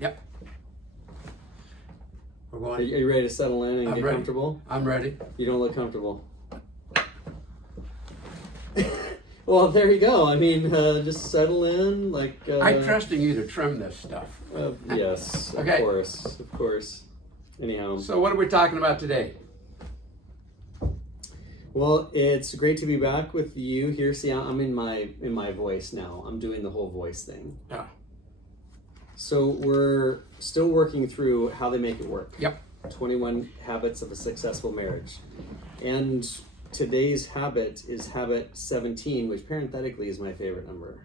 Yep. We're Are going. you ready to settle in and I'm get ready. comfortable? I'm ready. You don't look comfortable. Well, there you go. I mean, just settle in, like. I'm trusting you to trim this stuff. Yes, Okay. of course. Anyhow. So what are we talking about today? Well, it's great to be back with you here. See, I'm in my voice now. I'm doing the whole voice thing. Yeah. So we're still working through how they make it work. Yep. 21 habits of a successful marriage. And today's habit is habit 17, which parenthetically is my favorite number.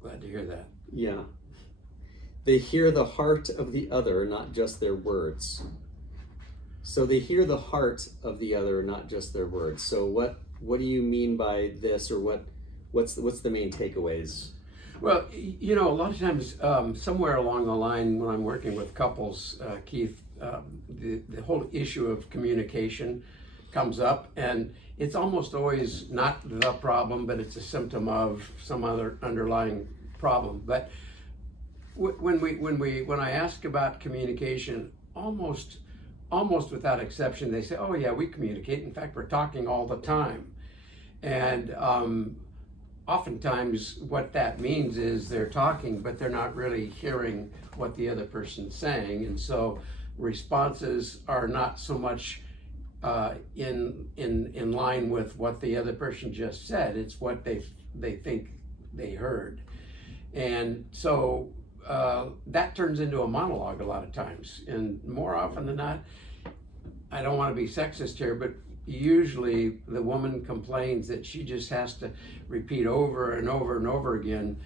Glad to hear that. Yeah. They hear the heart of the other, not just their words. So they hear the heart of the other, not just their words. So what do you mean by this, or what's the main takeaways? Well, you know, a lot of times, somewhere along the line, when I'm working with couples, Keith, the whole issue of communication comes up, and it's almost always not the problem, but it's a symptom of some other underlying problem. But when I ask about communication, almost without exception, they say, "Oh yeah, we communicate. In fact, we're talking all the time," and oftentimes what that means is they're talking, but they're not really hearing what the other person's saying, and so responses are not so much in line with what the other person just said. It's what they think they heard, and so that turns into a monologue a lot of times. And more often than not, I don't want to be sexist here, but usually the woman complains that she just has to repeat over and over and over again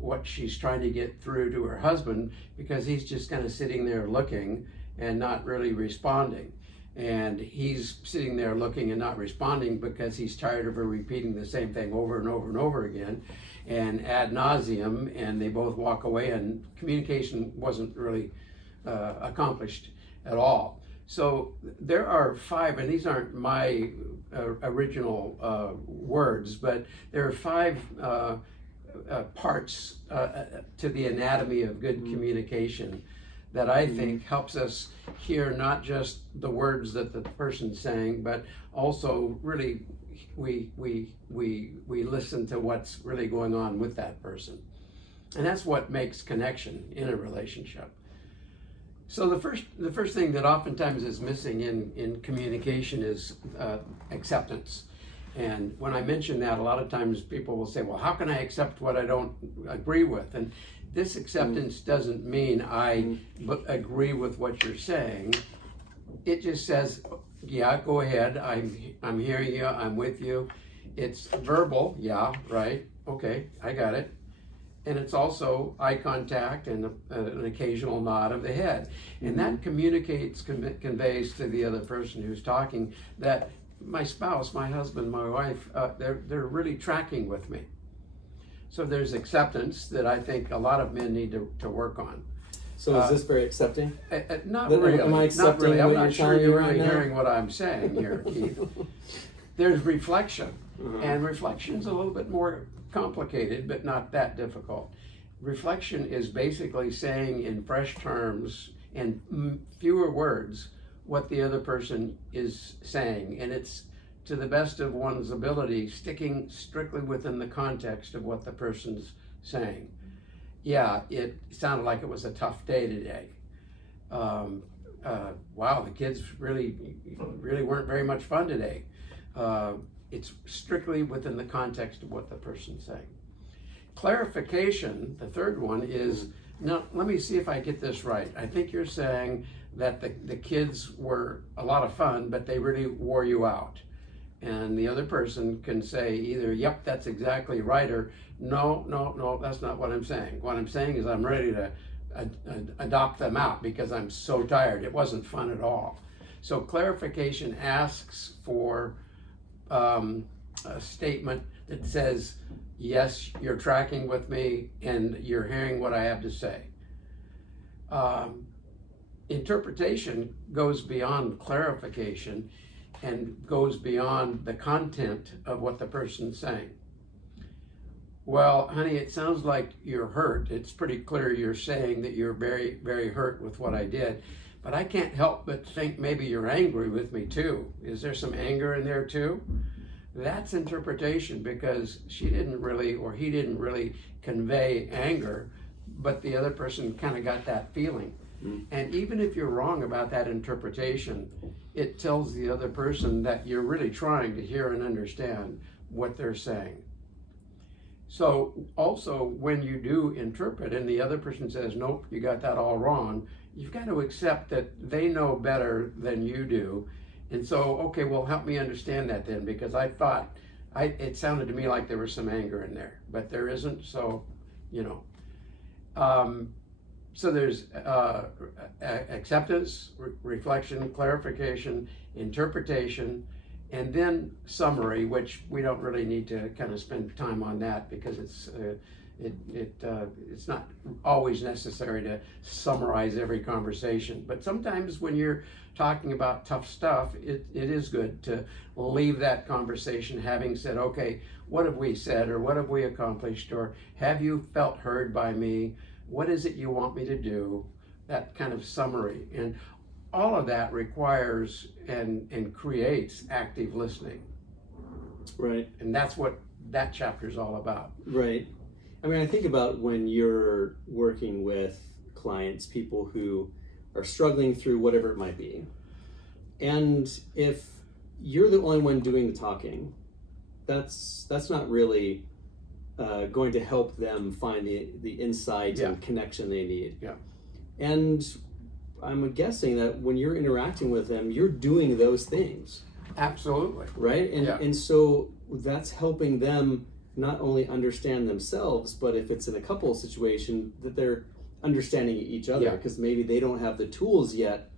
what she's trying to get through to her husband, because he's just kind of sitting there looking and not really responding. And he's sitting there looking and not responding because he's tired of her repeating the same thing over and over and over again and ad nauseum, and they both walk away, and communication wasn't really accomplished at all. So there are 5, and these aren't my original words, but there are 5 parts to the anatomy of good communication that I think helps us hear not just the words that the person's saying, but also really we listen to what's really going on with that person. And that's what makes connection in a relationship. So the first thing that oftentimes is missing in communication is acceptance. And when I mention that, a lot of times people will say, well, how can I accept what I don't agree with? And this acceptance doesn't mean I agree with what you're saying. It just says, yeah, go ahead. I'm hearing you. I'm with you. It's verbal. Yeah, right. Okay, I got it. And it's also eye contact and an occasional nod of the head. And that conveys to the other person who's talking that my spouse, my husband, my wife, they're really tracking with me. So there's acceptance that I think a lot of men need to work on. So is this very accepting? Not really. Am I accepting not really. what I'm you're not sure telling me you're right really now? hearing what I'm saying here, Keith. There's reflection. And reflection's a little bit more complicated, but not that difficult. Reflection is basically saying in fresh terms and fewer words what the other person is saying, and it's to the best of one's ability sticking strictly within the context of what the person's saying. Yeah, it sounded like it was a tough day today. Wow, the kids really weren't very much fun today. It's strictly within the context of what the person's saying. Clarification, the third one, is, now let me see if I get this right. I think you're saying that the kids were a lot of fun, but they really wore you out. And the other person can say either, yep, that's exactly right, or no, that's not what I'm saying. What I'm saying is I'm ready to adopt them out because I'm so tired. It wasn't fun at all. So clarification asks for a statement that says, yes, you're tracking with me and you're hearing what I have to say. Interpretation goes beyond clarification and goes beyond the content of what the person's saying. Well, honey, it sounds like you're hurt. It's pretty clear you're saying that you're very, very hurt with what I did. But I can't help but think maybe you're angry with me too. Is there some anger in there too? That's interpretation, because she didn't really, or he didn't really convey anger, but the other person kind of got that feeling. And even if you're wrong about that interpretation, it tells the other person that you're really trying to hear and understand what they're saying. So also, when you do interpret and the other person says, nope, you got that all wrong, you've got to accept that they know better than you do. And so, okay, well, help me understand that then, because I thought, it sounded to me like there was some anger in there, but there isn't. So, you know, so there's acceptance, reflection, clarification, interpretation, and then summary, which we don't really need to kind of spend time on that, because it's not always necessary to summarize every conversation. But sometimes when you're talking about tough stuff, it is good to leave that conversation having said, okay, what have we said, or what have we accomplished, or have you felt heard by me? What is it you want me to do? That kind of summary. And all of that requires and creates active listening. Right. And that's what that chapter is all about. Right. I mean, I think about when you're working with clients, people who are struggling through whatever it might be. And if you're the only one doing the talking, that's not really going to help them find the insight and connection they need. Yeah. And I'm guessing that when you're interacting with them, you're doing those things. Absolutely. Right? And so that's helping them not only understand themselves, but if it's in a couple situation, that they're understanding each other, because maybe they don't have the tools yet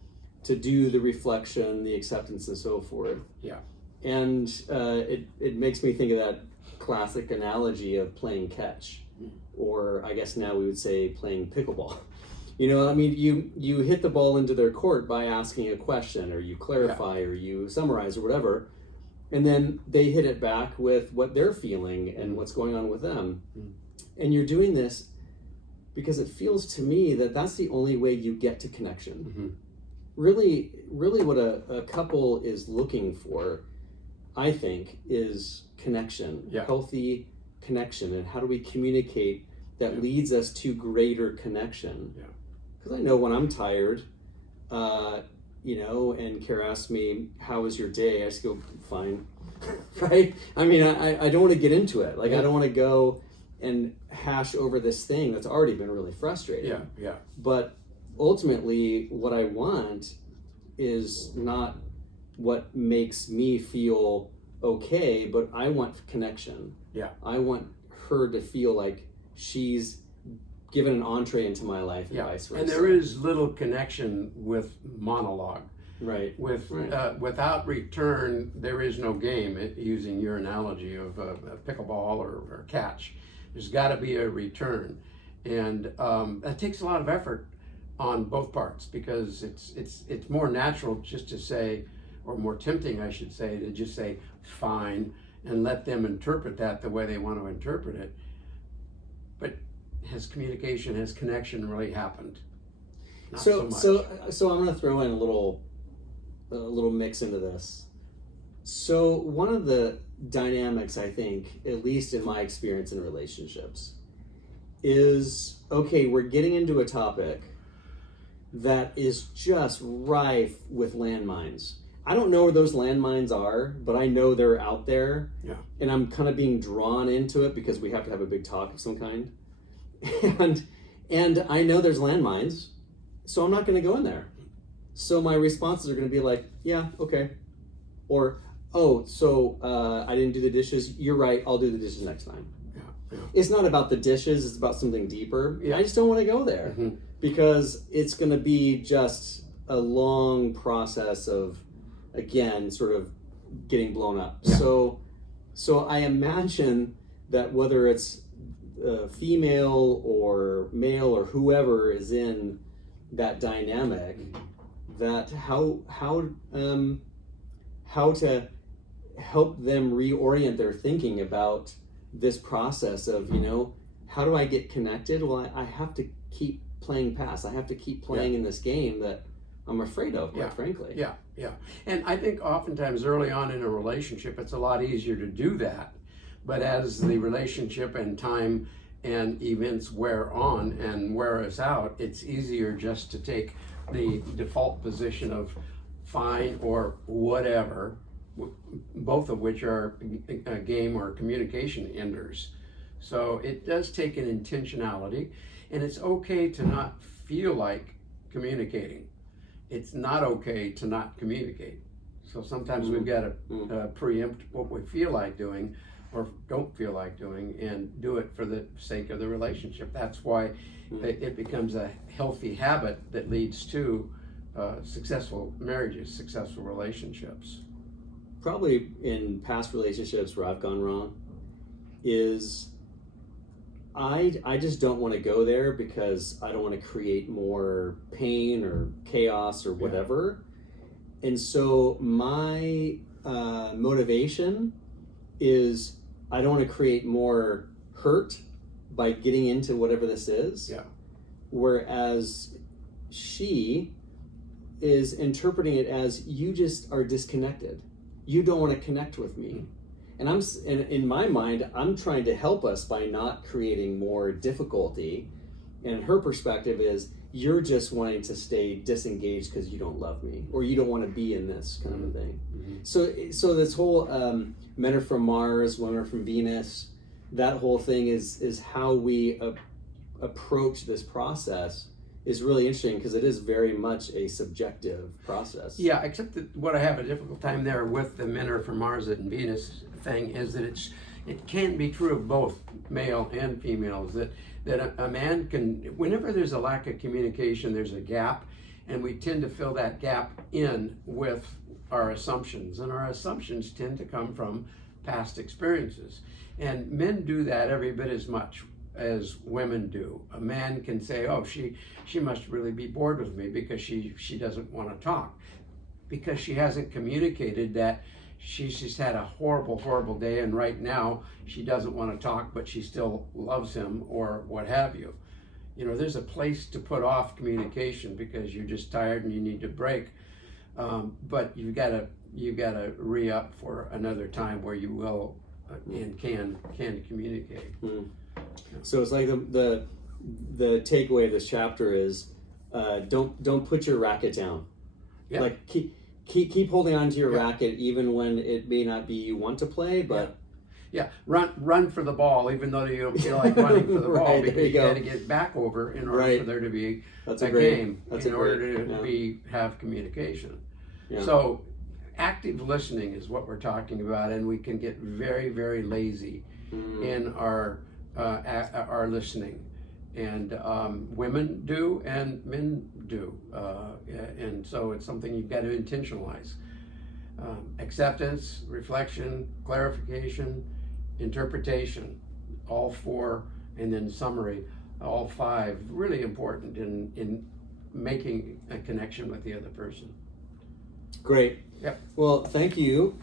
to do the reflection, the acceptance, and so forth. Yeah. And it makes me think of that classic analogy of playing catch, or I guess now we would say playing pickleball. You know, I mean, you hit the ball into their court by asking a question, or you clarify, or you summarize, or whatever, and then they hit it back with what they're feeling and what's going on with them. And you're doing this because it feels to me that that's the only way you get to connection. Really what a couple is looking for, I think, is connection, healthy connection. And how do we communicate that leads us to greater connection? Because I know when I'm tired, you know, and Kara asks me, how was your day? I just go, fine, right? I mean, I don't want to get into it. Like, I don't want to go and hash over this thing that's already been really frustrating. But ultimately, what I want is not what makes me feel okay, but I want connection. I want her to feel like she's given an entree into my life, and vice versa. And there is little connection with monologue. Without return, there is no game, using your analogy of a pickleball or catch. There's got to be a return. And that takes a lot of effort on both parts, because it's more natural just to say, or more tempting, I should say, to just say, fine, and let them interpret that the way they want to interpret it. But has communication, has connection really happened? Not so much. So I'm going to throw in a little mix into this. So one of the dynamics, I think, at least in my experience in relationships, is, okay, we're getting into a topic that is just rife with landmines. I don't know where those landmines are, but I know they're out there. And I'm kind of being drawn into it because we have to have a big talk of some kind. And I know there's landmines, so I'm not going to go in there. So my responses are going to be like, yeah, okay. Or, oh, so I didn't do the dishes. You're right. I'll do the dishes next time. It's not about the dishes. It's about something deeper. I just don't want to go there because it's going to be just a long process of, again, sort of getting blown up. So I imagine that whether it's female or male or whoever is in that dynamic, that how to help them reorient their thinking about this process of, how do I get connected? Well, I have to keep playing past. I have to keep playing in this game that I'm afraid of, quite frankly. Yeah. And I think oftentimes early on in a relationship, it's a lot easier to do that. But as the relationship and time and events wear on and wear us out, it's easier just to take the default position of fine or whatever, both of which are a game or communication enders. So it does take an intentionality, and it's okay to not feel like communicating. It's not okay to not communicate. So sometimes we've got to preempt what we feel like doing or don't feel like doing and do it for the sake of the relationship. That's why it becomes a healthy habit that leads to successful marriages, successful relationships. Probably in past relationships where I've gone wrong is I just don't want to go there because I don't want to create more pain or chaos or whatever. And so my motivation is I don't want to create more hurt by getting into whatever this is. Yeah. Whereas she is interpreting it as you just are disconnected. You don't want to connect with me. And in my mind, I'm trying to help us by not creating more difficulty. And her perspective is you're just wanting to stay disengaged because you don't love me or you don't want to be in this kind of thing. So this whole men are from Mars, women are from Venus, that whole thing is how we approach this process is really interesting because it is very much a subjective process. Yeah, except that what I have a difficult time there with the men are from Mars and Venus thing is that it can be true of both male and females that a man can, whenever there's a lack of communication, there's a gap, and we tend to fill that gap in with our assumptions, and our assumptions tend to come from past experiences. And men do that every bit as much as women do. A man can say, oh, she must really be bored with me because she doesn't want to talk, because she hasn't communicated that she's just had a horrible day, and right now she doesn't want to talk, but she still loves him or what have you. There's a place to put off communication because you're just tired and you need to break. But you've got to re-up for another time where you will and can communicate. So it's like the takeaway of this chapter is don't put your racket down. Yeah. Like keep holding on to your racket even when it may not be you want to play, but run for the ball even though you don't feel like running for the ball because you got to get back over in order for there to be game in order to have communication. Yeah. So active listening is what we're talking about, and we can get very, very lazy in our listening, and women do and men do, and so it's something you've got to intentionalize. Acceptance, reflection, clarification, interpretation, all four, and then summary, all five, really important in making a connection with the other person. Great. Yep. Well, thank you